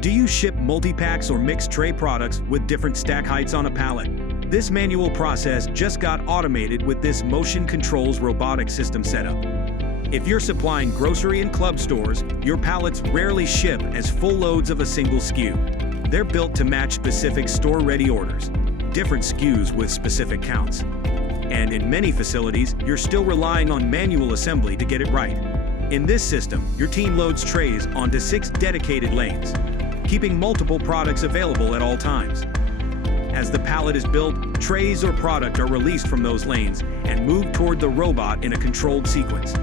Do you ship multi-packs or mixed tray products with different stack heights on a pallet? This manual process just got automated with this Motion Controls Robotics system setup. If you're supplying grocery and club stores, your pallets rarely ship as full loads of a single SKU. They're built to match specific store-ready orders, different SKUs with specific counts. And in many facilities, you're still relying on manual assembly to get it right. In this system, your team loads trays onto 6 dedicated lanes, keeping multiple products available at all times. As the pallet is built, trays or product are released from those lanes and moved toward the robot in a controlled sequence.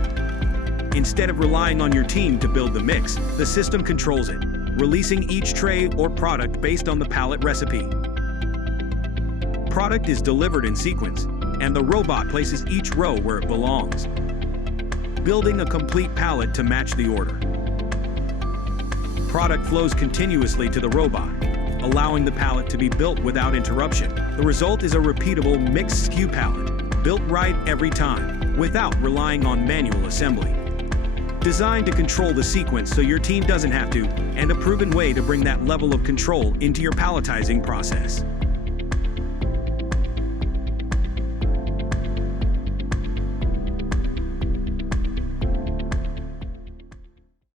Instead of relying on your team to build the mix, the system controls it, releasing each tray or product based on the pallet recipe. Product is delivered in sequence, and the robot places each row where it belongs, building a complete pallet to match the order. Product flows continuously to the robot, allowing the pallet to be built without interruption. The result is a repeatable mixed-SKU pallet, built right every time, without relying on manual assembly. Designed to control the sequence so your team doesn't have to, and a proven way to bring that level of control into your palletizing process.